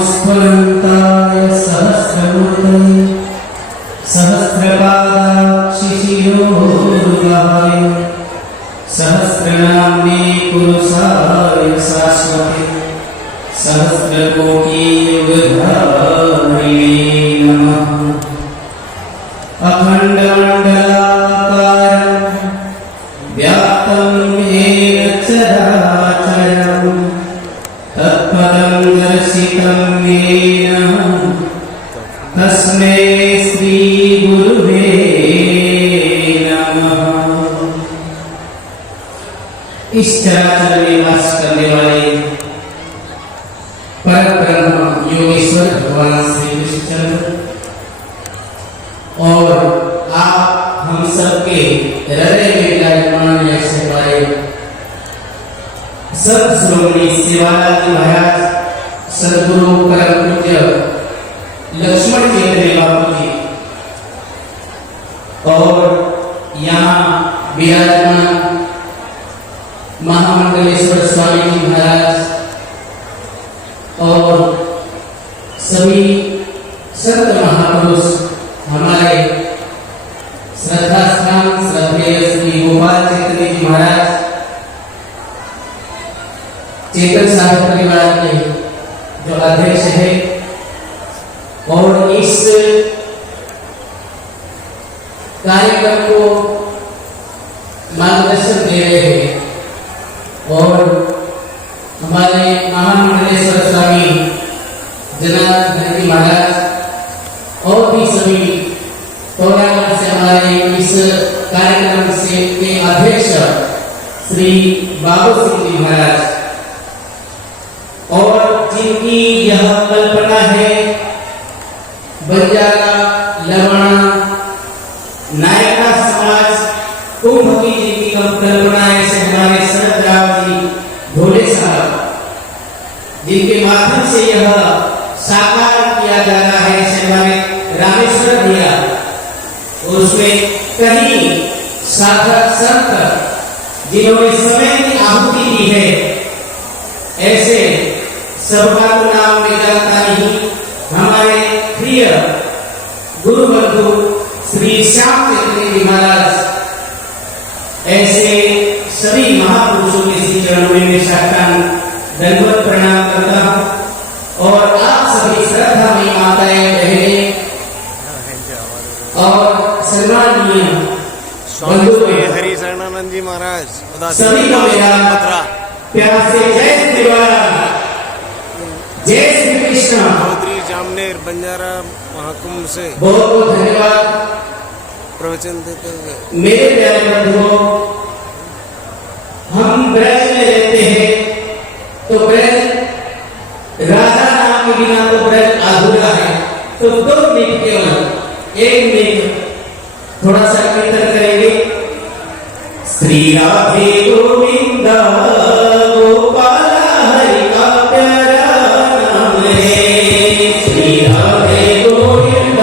नमोस्फुरन्ताय सहस्रमूर्तये सहस्रपादाक्षिशिरोरुगाय सहस्रनाम्ने पुरुषाय शाश्वते सहस्रकोटियुगधारिणे नमः। अखण्डमण्डलाकारं व्याप्तं येन चराचरं तत्पदं दर्शितं येन तस्मै श्री गुरुवे नमः। इस चराचर में वास करने वाले परब्रह्म योगेश्वर भगवान श्री कृष्ण और आप हम सबके हृदय में विराजमान ऐसे हमारे संत श्रोमणी सेवालाल महाराज सद्गुरु परम पूज्य लक्ष्मण चैतन्य बापू जी और यहाँ विराजमान महामंडलेश्वर स्वामी जी महाराज और सभी संत महापुरुष हमारे श्रद्धा स्थान श्रद्धेय श्री गोपाल चैतन्य जी महाराज चेतन साधक परिवार के जो अध्यक्ष है और इस कार्यक्रम को मार्गदर्शन दे रहे हैं और हमारे महामंडलेश्वर स्वामी जनार्दन जी महाराज और भी सभी पौराणिक से हमारे इस कार्यक्रम से के अध्यक्ष श्री बाबू सिंह जी महाराज और जिनकी यह कल्पना है बंजारा लवणा नायका समाज कुंभ की जिनकी कल्पना है से हमारे शरद जी भोले साहब जिनके माध्यम से यह साकार किया जा रहा है से हमारे रामेश्वर भैया उसमें कई साधक संत जिन्होंने समय की आहुति दी है ऐसे सबका तो नाम में जानता नहीं हमारे प्रिय गुरु बंधु श्री श्याम चैतन्य जी महाराज ऐसे सभी महापुरुषों के श्री चरणों में साष्टांग दंडवत प्रणाम करता हूँ और आप सभी श्रद्धामयी माताएं बहनें और सम्माननीय स्वामी हरि शरणानंद जी महाराज सभी को मेरा प्यार से जय श्री राम जय श्री कृष्ण चौधरी जामनेर बंजारा महाकुंभ से बहुत बहुत धन्यवाद प्रवचन देते हुए। मेरे प्यारे बंधुओं हम ब्रज में रहते हैं तो ब्रज राधा नाम के बिना तो ब्रज अधूरा है तो 2 मिनट केवल 1 मिनट थोड़ा सा कीर्तन करेंगे। श्री राधे गोविंद गोपाल हरि का प्यारा नाम है श्री राधे गोविंद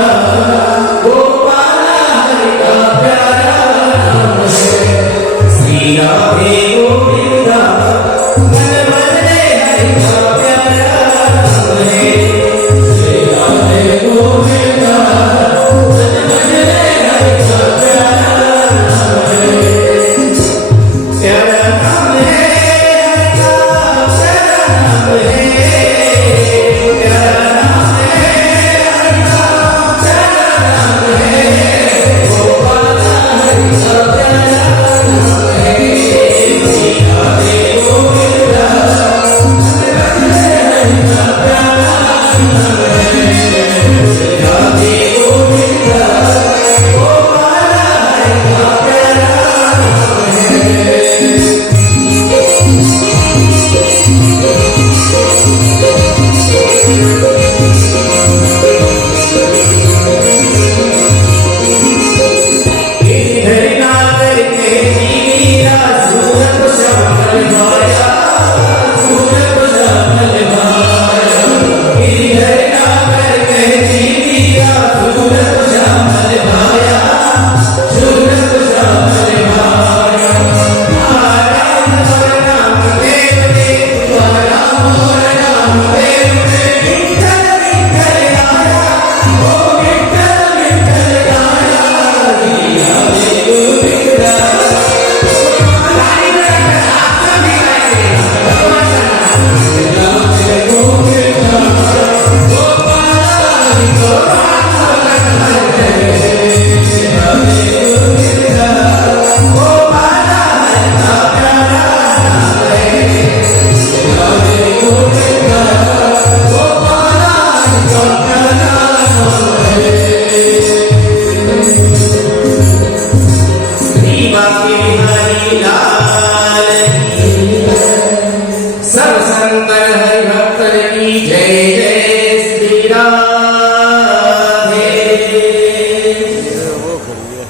गोपाल हरि का प्यारा नाम है श्री राधे गोविंद मन बदले हरि का प्यारा नाम है श्री राधे गोविंद मन बदले हरि का प्यारा नाम है प्यारा नाम है ये वो खड़ी है।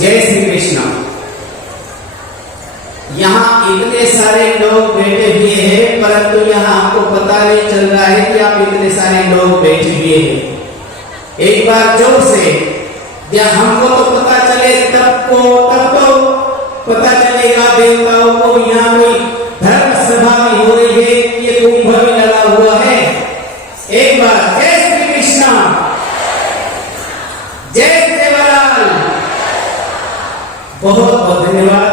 जय श्री कृष्ण। यहाँ इतने सारे लोग बैठे हुए हैं, परंतु यहाँ आपको पता नहीं चल रहा है कि आप इतने सारे लोग बैठे हुए हैं। एक बार जोर से, या हमको तो पता चले तब तो पता चलेगा देवताओं को यहाँ कोई धर्म सभा में हो रही है, ये कुंभ भी लगा हुआ है। एक बार जय श्री कृष्ण, जय देवलाल। बहुत बहुत धन्यवाद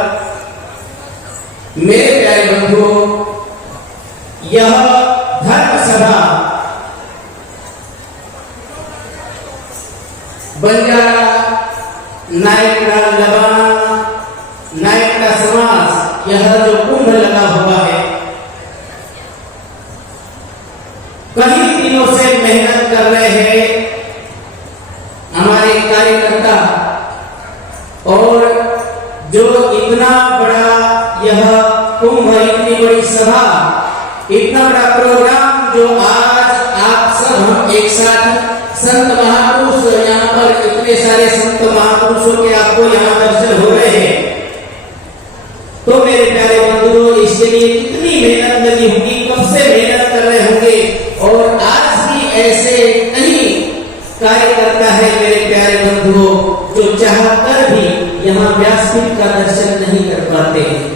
मेरे प्यारे बंधुओं। यह धर्म सभा बंजारा, नायकड़ा, लबाना, नायकड़ा समाज, यह जो कुंभ लगा हुआ है, कई दिनों से मेहनत कर रहे हैं हमारे कार्यकर्ता, और जो इतना बड़ा यह कुंभ, इतनी बड़ी सभा, इतना बड़ा प्रोग्राम जो आज आप सब हम एक साथ संत महापुरुष, यहाँ पर इतने सारे संत महापुरुषों के आपको यहाँ दर्शन हो रहे हैं, तो मेरे प्यारे बंधुओं इसके लिए कितनी मेहनत लगी होगी, कब से मेहनत कर रहे होंगे, और आज भी ऐसे कई कार्यकर्ता है मेरे प्यारे बंधुओं जो चाहकर भी यहाँ व्यासपीठ का दर्शन नहीं कर पाते हैं।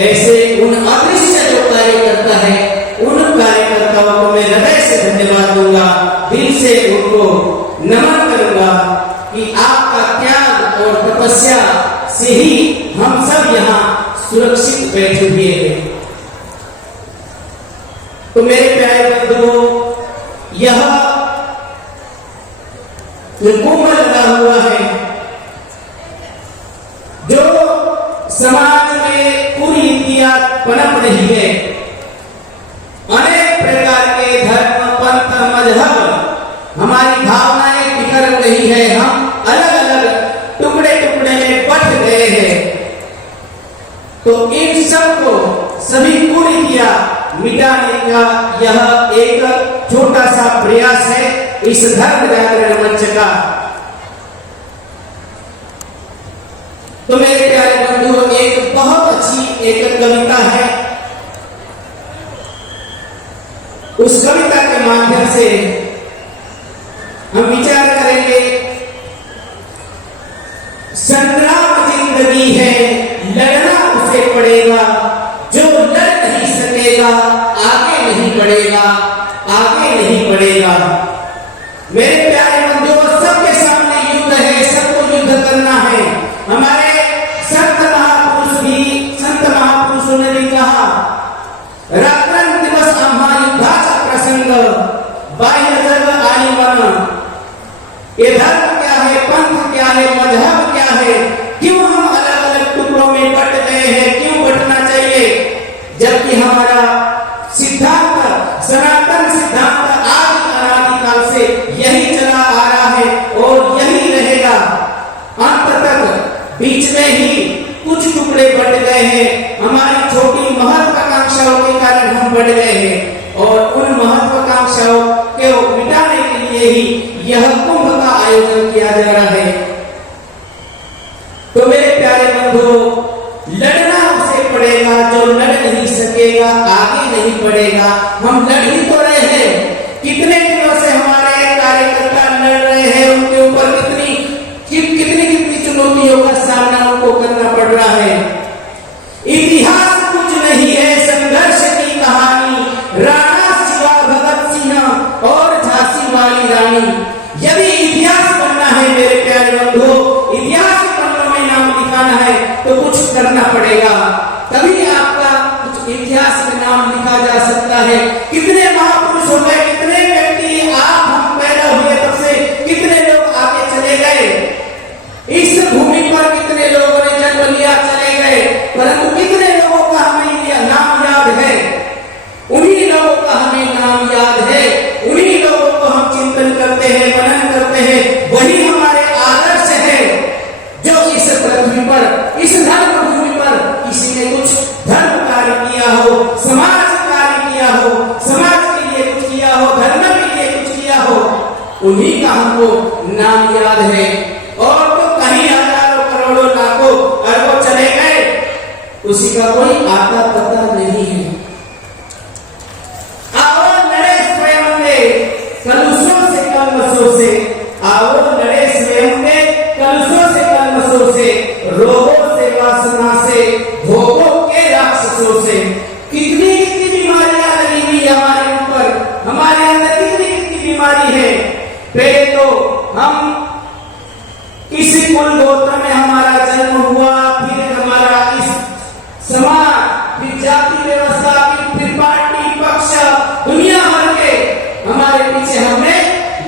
ऐसे उन अदृश्य जो कार्यकर्ता है, उन कार्यकर्ताओं को मैं हृदय से धन्यवाद दूंगा, दिल से उनको नमन करूंगा कि आपका त्याग और तपस्या से ही हम सब यहाँ सुरक्षित बैठे हुए हैं। तो मेरे प्यारे बंधुओं, यह जो कुंभ लगा हुआ है, जो समाज में पूरी इतिहास पनप रही है, अनेक प्रकार के धर्म, पंथ, मजहब, हमारी भावनाएं बिखर रही है, हम अलग अलग टुकड़े टुकड़े में बट गए हैं। तो इन सबको, सभी कुरीतियां मिटाने का यह एक छोटा सा प्रयास है इस धर्म जागरण मंच का। तो मेरे प्यारे बंधुओं, एक बहुत अच्छी एक कविता है, उस कविता के माध्यम से हम विचार करेंगे। संग्राम जिंदगी है, लड़ना उसे पड़ेगा, जो लड़ नहीं सकेगा आगे नहीं बढ़ेगा, आगे नहीं बढ़ेगा। मेरे प्यारे बंधुओं, सबके सामने युद्ध है, सबको युद्ध करना है। हमारे संत महापुरुषों ने भी कहा, रात्रंदिवस आम्हा युद्धाचा प्रसंग, बाह्य जग आणि मन। ये धर्म क्या है, पंथ क्या है, मजहब क्या है, क्यों हम अलग अलग टुकड़ों में बट गए हैं, क्यों बटना चाहिए, जबकि हमारा सिद्धांत, सनातन सिद्धांत आज अनादिकाल से यही चला आ रहा है और यही रहेगा अंत तक। बीच में ही कुछ टुकड़े बट गए हैं, हमारी छोटी महत्वाकांक्षाओं के कारण हम बढ़ गए हैं, और उन महत्वाकांक्षाओं को मिटाने के लिए ही यह कुंभ का आयोजन किया जा रहा है। तो मेरे प्यारे बंधुओं, लड़ना उसे पड़ेगा जो लड़ नहीं सकेगा आगे नहीं बढ़ेगा। हम लड़ ही तो रहे हैं, कितने दिनों से हमारे कार्यकर्ता लड़ रहे हैं, उनके ऊपर कितनी चुनौतियों का सामना उनको करना पड़ रहा है। इतिहास कुछ नहीं है, संघर्ष की कहानी, राणा शिवा, भगत सिंह और झांसी वाली रानी। यदि इतिहास बनना है मेरे प्यारे बंधुओं, इतिहास के पन्नों में नाम लिखाना है तो कुछ करना पड़ेगा, तभी आपका कुछ इतिहास में नाम लिखा जा सकता है। कितने महापुरुष हो गए, कितने व्यक्ति, आप हम पैदा हुए तब से कितने लोग आगे चले गए, इस भूमि पर कितने लोगों ने जन्म लिया, चले गए, परंतु कितने लोगों का हमें नाम याद है, उन्हीं लोगों का हमें नाम याद है, उन्हीं लोगों को हम चिंतन करते हैं, मनन करते हैं, वही हमारे आदर्श है। जो इस पृथ्वी पर, इस धर्म भूमि पर किसी ने कुछ धर्म कार्य किया हो, समाज कार्य किया हो, समाज के लिए कुछ किया हो, नाम याद है, और तो कहीं हजारों करोड़ों लाखों अरबों चले गए, उसी का कोई आता पता नहीं है। आओ लड़े स्वयं में कलुषों से कलमशों से, आओ लड़े स्वयं में कलुषों से कलमशों से, रोगों से वासना से, भोगों के राक्षसों से। कितनी कितनी बीमारियां लगी हुई हमारे ऊपर, हमारे अंदर कितनी कितनी बीमारी है। पहले तो हम किसी कुल गोत्र में हमारा जन्म हुआ, फिर हमारा इस समाज, फिर जाति व्यवस्था, फिर पार्टी पक्ष, दुनिया भर के हमारे पीछे हमने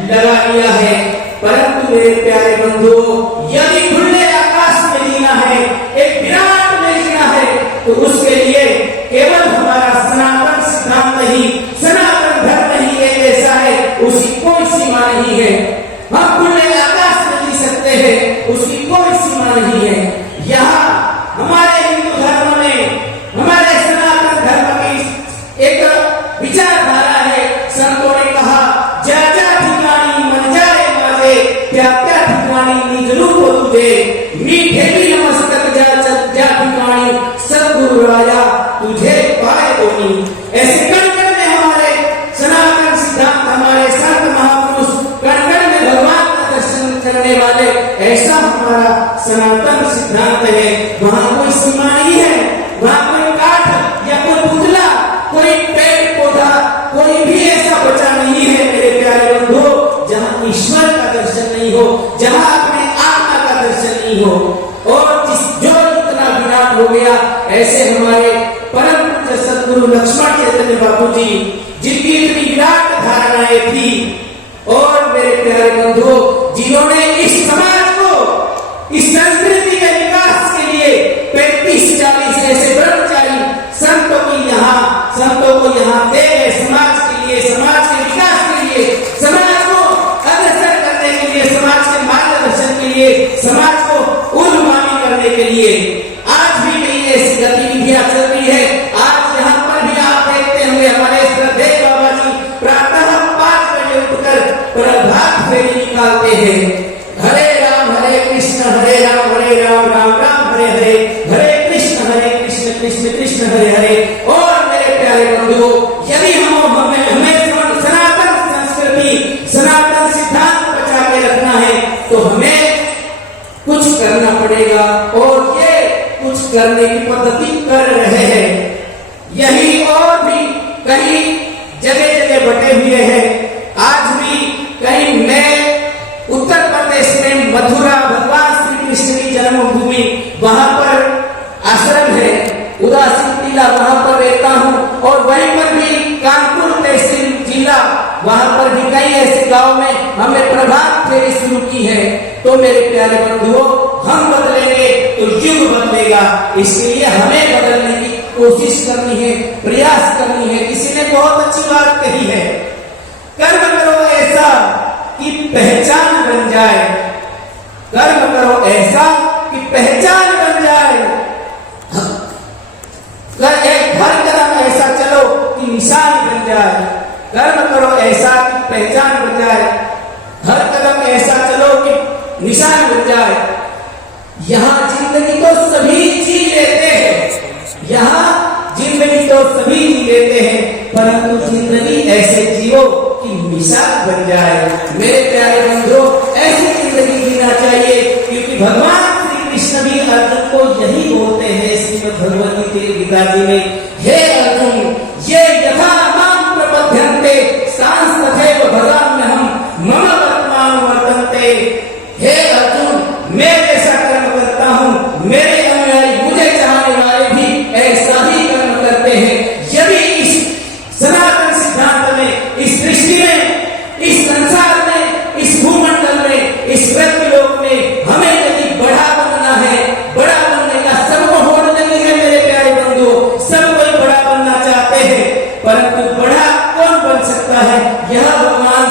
लगा लिया है। परंतु मेरे प्यारे बंधुओं, यदि खुले आकाश में जीना है, एक विराट में जीना है, तो उसके लिए केवल हमारा सनातन सिद्धांत ही, सनातन धर्म ही एक ऐसा है, उसकी कोई सीमा नहीं है। हम खुले आकाश में जी सकते हैं, उसकी कोई सीमा नहीं है। यहाँ हमारे हिंदू धर्म में, हमारे सनातन धर्म की एक विचारधारा है। संतों ने कहा, जा जा ठिकानी मन जाए माजे, क्या क्या ठिकानी निज रूप तुझे, मीठे भी नमस्तक जा जा ठिकानी, सद्गुरु राजा तुझे पाए दोनी। ऐसे कण कण में हमारे सनातन सिद्धांत, हमारे संत महापुरुष कण कण में भगवान का दर्शन करने वाले, ऐसा हमारा सनातन सिद्धांत है। वहाँ कोई सीमा नहीं है, वहाँ कोई काठ या कोई पुतला, कोई पेड़ पौधा, कोई भी ऐसा बचा नहीं है मेरे प्यारे बंधुओं, जहाँ ईश्वर का दर्शन नहीं हो, जहाँ अपने आत्मा का दर्शन नहीं हो। और जो इतना विराट हो गया, ऐसे हमारे परम पूज्य सद्गुरु लक्ष्मण चैतन्य बापू जी, जिनकी इतनी विराट धारणाएं थी, और मेरे प्यारे बंधुओं, जिन्होंने इस समाज को, इस संस्कृति के विकास के लिए 35-40 ऐसे ब्रह्मचारी संतों को यहाँ दे गए, समाज के लिए, समाज के विकास के लिए, समाज को अग्रसर करने के लिए, समाज के मार्गदर्शन के लिए, समाज को उन्मुखी करने के लिए। आज भी कई ऐसी गतिविधियां चल रही है। आज यहाँ पर भी आप देखते होंगे, हमारे श्रद्धेय बाबा जी प्रातः 5 बजे उठकर प्रभात फेरी निकालते हैं। हरे कृष्ण राम राम हरे हरे, हरे कृष्ण कृष्ण हरे हरे। और मेरे प्यारे बंधुओं, यदि हमें सनातन संस्कृति, सनातन सिद्धांत बचा के रखना है, तो हमें कुछ करना पड़ेगा, और ये कुछ करने की पद्धति कर रहे हैं। यही और भी कहीं जगह जगह बटे हुए हैं। आज भी कहीं मैं उत्तर प्रदेश में मथुरा, भगवान श्री कृष्ण की जन्मभूमि, वहां पर आश्रम है, उदासी टीला, वहां पर रहता हूँ। और वहीं पर भी कानपुर तहसील जिला, वहां पर भी कई ऐसे गांव में हमने प्रभात फेरी शुरू की है। तो मेरे प्यारे बंधुओं, हम बदलेंगे तो युग बदलेगा, इसलिए हमें बदलने की कोशिश करनी है, प्रयास करनी है। किसी ने बहुत अच्छी बात कही है, कर्म करो ऐसा कि पहचान बन जाए, कर्म करो ऐसा कि पहचान बन जाए, हर कदम ऐसा चलो कि निशान बन जाए। कर्म करो ऐसा कि पहचान बन जाए, हर कदम ऐसा चलो कि निशान बन जाए। यहाँ जिंदगी तो सभी जी लेते हैं, यहाँ जिंदगी तो सभी जी लेते हैं, परंतु जिंदगी ऐसे जियो कि मिसाल बन जाए। मेरे प्यारे बंधुओं, ऐसी जिंदगी जीना चाहिए, क्योंकि भगवान श्री कृष्ण भी अर्जुन को यही बोलते हैं श्रीमद् भगवद गीता जी में, हे अर्जुन, ये यथा माम प्रपद्यन्ते सांस्तथैव भजाम्यहं मम वर्तमान वर्तन्ते। हे अर्जुन, मैं जैसा कर्म करता हूँ, मेरे अनुयायी, मुझे चाहने वाले भी ऐसा ही कर्म करते हैं। यदि इस सनातन सिद्धांत में, इस सृष्टि में, इस संसार में, इस भूमंडल में, इस व्यक्तिलोक में हमें यदि बड़ा बनना है, बड़ा बनने का सबको होड़ लगी है मेरे प्यारे बंधुओं, सब कोई बड़ा बनना चाहते हैं, परंतु बड़ा कौन बन सकता है? यह भगवान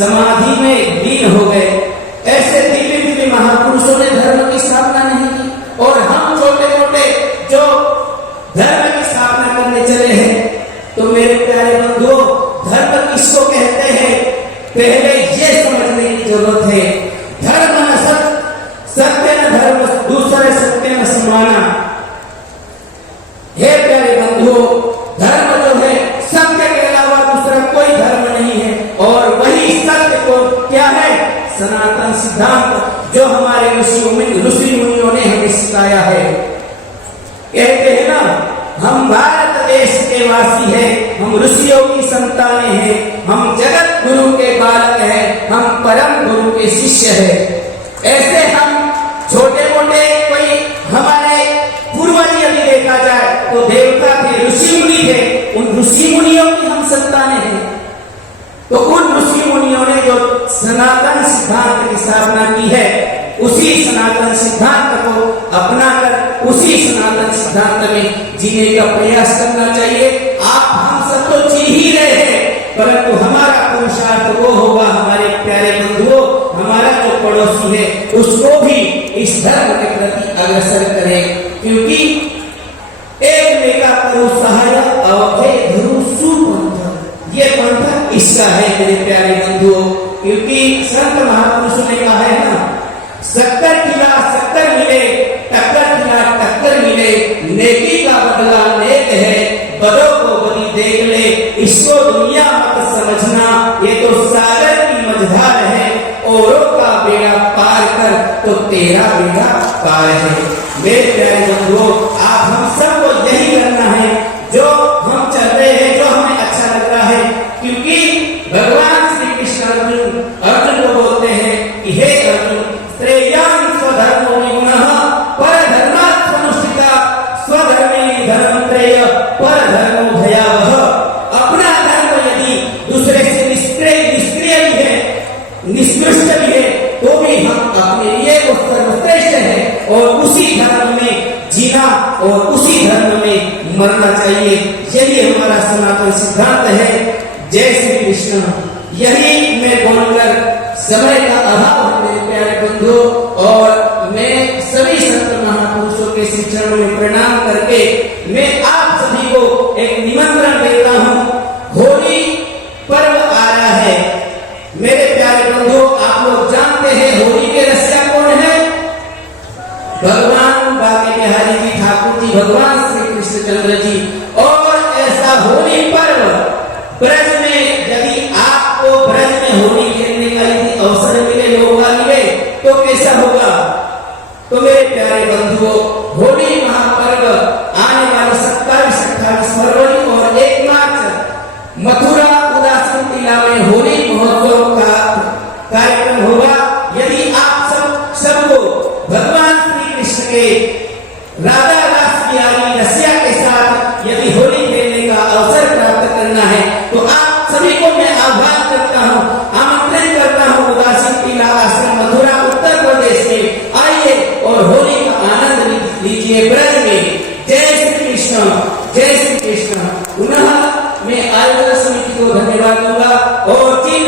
समाधि में लीन हो गए। ऐसे दिव्य दिव्य महापुरुषों ने धर्म की स्थापना नहीं की और हम छोटे मोटे जो धर्म की स्थापना करने चले हैं। तो मेरे प्यारे बंधुओं, धर्म किसको कहते हैं, पहले ये समझने की जरूरत है। धर्म न सत्य न धर्म, दूसरे सत्य न समाना। हे प्यारे बंधुओं, धर्म जो है सत्य के अलावा दूसरा कोई धर्म नहीं है और वही सत्य को क्या है, सनातन सिद्धांत जो हमारे ऋषि मुनियों ने हमें सिखाया है। कहते हैं ना, हम भारत देश के वासी हैं, हम ऋषियों की संतानें हैं, हम जगत गुरु के बालक हैं, हम परम गुरु के शिष्य हैं। ऐसे हम छोटे मोटे कोई हमारे पूर्वज यदि देखा जाए तो देवता थे, ऋषि मुनि थे, उन ऋषि मुनियों की हम संतानें हैं। तो उन ऋषि मुनियों ने जो सनातन सिद्धांत की स्थापना की है, उसी सनातन सिद्धांत को अपनाकर उसी सनातन सिद्धांत में जीने का प्रयास करना चाहिए। आप हम सब तो जी ही रहे हैं, परंतु हमारा पुरुषार्थ वो होगा, हमारे प्यारे बंधुओं, हमारा जो पड़ोसी है उसको भी इस धर्म के प्रति अग्रसर करें। क्योंकि एक मेगा करो सहाय अवधे धरु सुपंथ, ये पंथ इसका है मेरे प्यारे बंधुओं। क्योंकि संत महापुरुषों ने कहा है ना, 70 किला 70 मिले, टक्कर किला टक्कर मिले, नेकी का बदला नेक है, बदों को बदी देख ले, इसको दुनिया मत समझना, ये तो सागर की मझधार है, औरों का बेड़ा पार कर तो तेरा बेड़ा पार है। मेरे प्यारे बंधुओं, आप हम सबको यही करना है जो हम चल रहे हैं, जो हमें अच्छा लग रहा है। क्योंकि भगवान श्री कृष्ण अर्जुन को बोलते हैं कि हे अर्जुन, श्रेयान् स्वधर्मो विगुणः परधर्मात् स्वनुष्ठिता स्वधर्मे धर्मत्रय परधर्मो भयावह। अपना धर्म यदि दूसरे से निष्क्रिय भी है, निष्कृष्ट भी है, तो भी हम अपने लिए वो सर्वश्रेष्ठ है और उसी धर्म में जीना और उसी धर्म में मरना चाहिए। यही हमारा सनातन सिद्धांत है। जय श्री कृष्ण। यही मैं बोलकर, समय का अभाव है मेरे प्यारे बंधु, और मैं सभी संत महापुरुषों के शिक्षण में प्रणाम करके मैं आप सभी को एक निमंत्रण देता हूँ। होली पर्व आ रहा है मेरे प्यारे बंधु, आप लोग जानते हैं होली के रसिया कौन है? भगवान बांके बिहारी जी ठाकुर जी, भगवान श्री कृष्णचंद्र जी। और ऐसा होली पर्व ब्रज में, यदि आपको ब्रज में होली खेलने का यदि अवसर मिले, मौका मिले, तो कैसा होगा? तो मेरे प्यारे बंधुओं, होली महापर्व आने वाले 27-28 फरवरी और 1 मार्च मथुरा उदासीन टीला में होली महोत्सव का कार्यक्रम होगा। यदि आप सबको भगवान श्री कृष्ण के राधा रास बिहारी रसिया के साथ यदि होली खेलने का अवसर प्राप्त करना है, तो आप सभी को मैं आह्वान करता हूँ, आमंत्रित करता हूँ उदासीन टीला आश्रम मथुरा उत्तर प्रदेश में आइए और होली का आनंद लीजिए ब्रज में। जय श्री कृष्ण, जय श्री कृष्ण। पुनः मैं आयोजक समिति को धन्यवाद दूंगा और जिन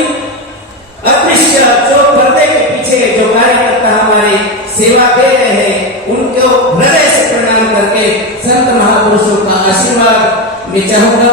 अदृश्य जो पर्दे के पीछे जो कार्यकर्ता हमारे सेवा दे रहे हैं, उनको हृदय से प्रणाम करके संत महापुरुषों का आशीर्वाद मैं चाहूंगा।